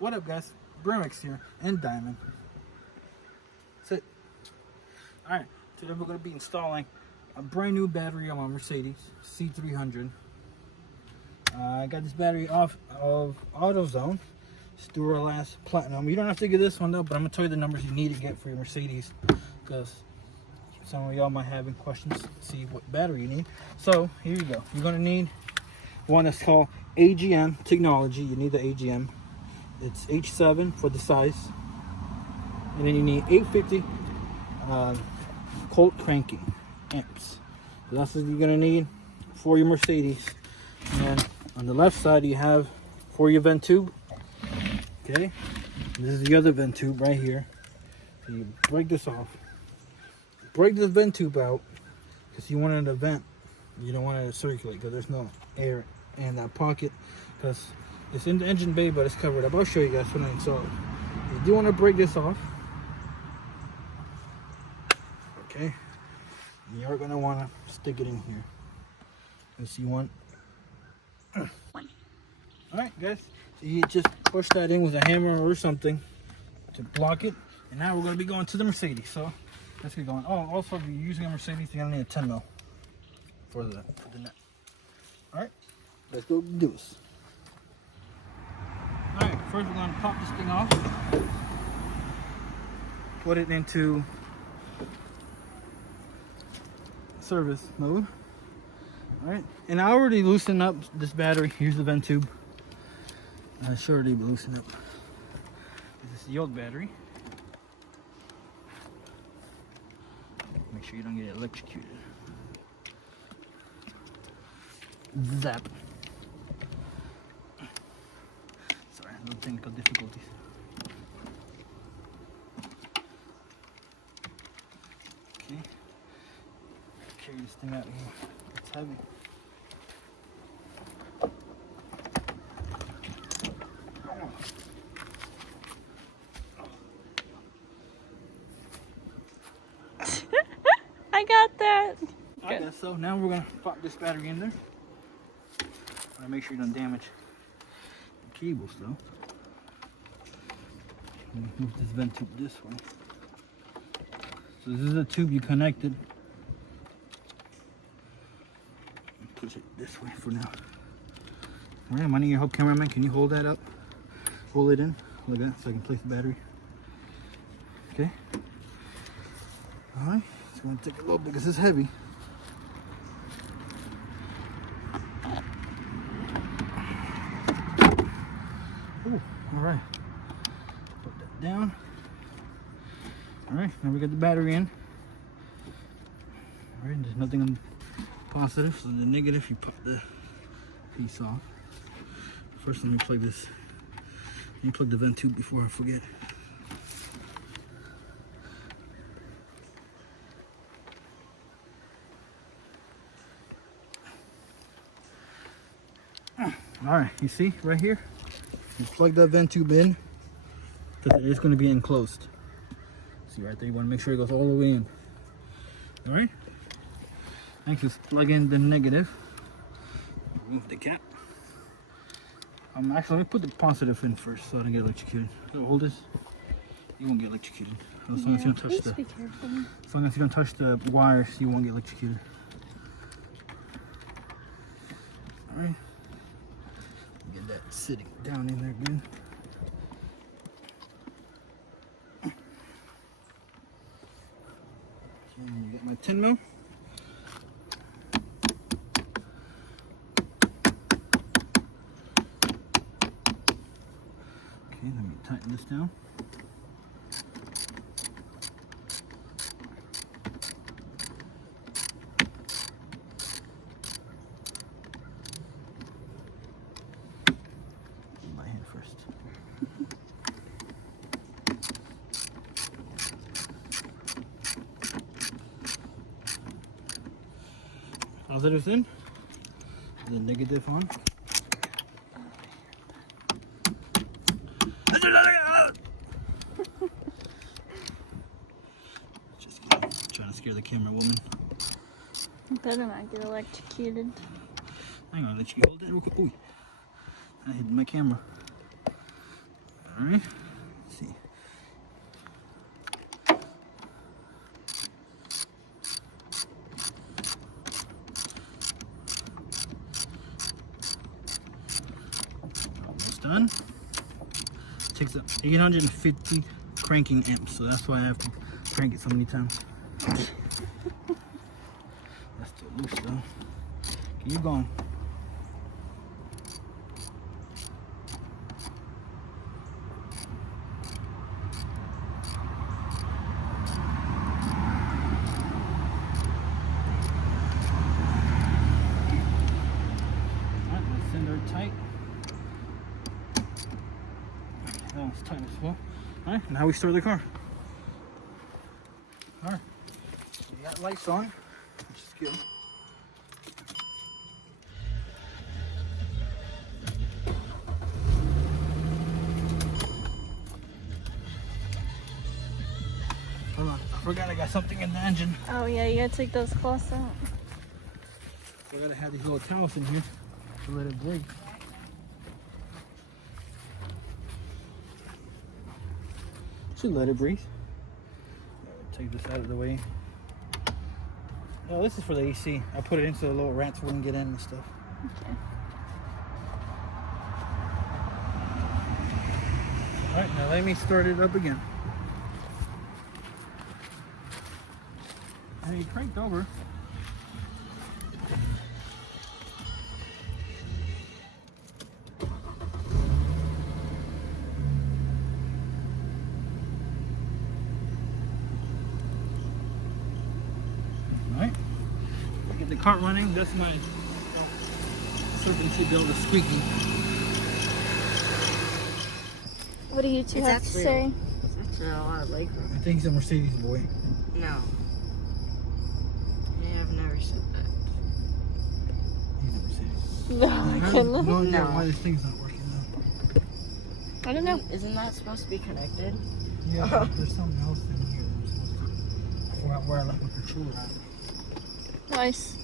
What up, guys? Brimix here and Diamond. Sit. Alright, today we're going to be installing a brand new battery on my Mercedes C300. I got this battery off of AutoZone. It's Duralast Platinum. You don't have to get this one though, but I'm going to tell you the numbers you need to get for your Mercedes, because some of y'all might have questions, see what battery you need. So here you go. You're going to need one that's called AGM technology. You need the AGM. It's H7 for the size, and then you need 850 cold cranking amps. So that's what you're gonna need for your Mercedes. And on the left side you have for your vent tube. Okay, and this is the other vent tube right here. So you break this off, break this vent tube out, because you want it to vent. You don't want it to circulate because there's no air in that pocket, because it's in the engine bay, but it's covered up. I'll show you guys when I install it. You do want to break this off. Okay. And you're going to want to stick it in here. As you want. Alright, guys. So you just push that in with a hammer or something to block it. And now we're going to be going to the Mercedes. So let's get going. Oh, also, if you're using a Mercedes, you're going to need a 10 mil for the net. Alright. Let's go do this. Alright, first we're going to pop this thing off, put it into service mode. Alright, and I already loosened up this battery. Here's the vent tube. I should already loosened up. This is the old battery. Make sure you don't get electrocuted. Zap. No technical difficulties. Okay. Carry this thing out here. It's heavy. I got that. I guess so. Now we're gonna pop this battery in there. Gotta make sure you don't damage the cables though. Move this vent tube this way. So this is a tube you connected. Push it this way for now. Alright, I need your help, cameraman. Can you hold that up? Hold it in like that so I can place the battery. Okay. Alright, it's gonna take a little bit because it's heavy. Ooh, alright. Down. Alright, now we got the battery in. Alright, there's nothing on positive, so the negative you pop the piece off. First let me plug this. Let me plug the vent tube before I forget. Alright, you see right here? You plug that vent tube in, because it is going to be enclosed. See right there, you want to make sure it goes all the way in. Alright? Next is plug in the negative. Remove the cap. Actually, let me put the positive in first so I don't get electrocuted. So hold this. You won't get electrocuted. As long as you don't touch the. Be careful. As long as you don't touch the wires, you won't get electrocuted. Alright. Get that sitting down in there good. And you got my 10 mil. Okay, let me tighten this down. My hand first. Positive in, the negative on. Just kidding. Trying to scare the camera woman. Better not get electrocuted. Hang on, let you hold that real quick. Ooh, I hit my camera. Alright, let's see. Almost done. Takes up 850 cranking amps, so that's why I have to crank it so many times. That's still loose though. Keep going. Alright, let's send her tight. That one's tight as well. Alright, now we start the car. Alright, we got lights on, which is good. Hold on, I forgot I got something in the engine. Oh yeah, you gotta take those cloths out. I gotta have these little towels in here to let it break. Should let it breathe. Take this out of the way. Oh, this is for the AC. I put it in so the little rats wouldn't get in and stuff. Okay. Alright, now let me start it up again. Hey, cranked over. Alright. Get the cart running. That's my serpentine build is squeaky. What do you two have to say? It's actually a lot of leg room. I think he's a Mercedes boy. No. Yeah, I've never said that. He's a Mercedes. No, I I have couldn't. no idea No. why this thing's not working now. I don't know. Isn't that supposed to be connected? Yeah, but there's something else in here. I forgot where I left my controller at. Nice.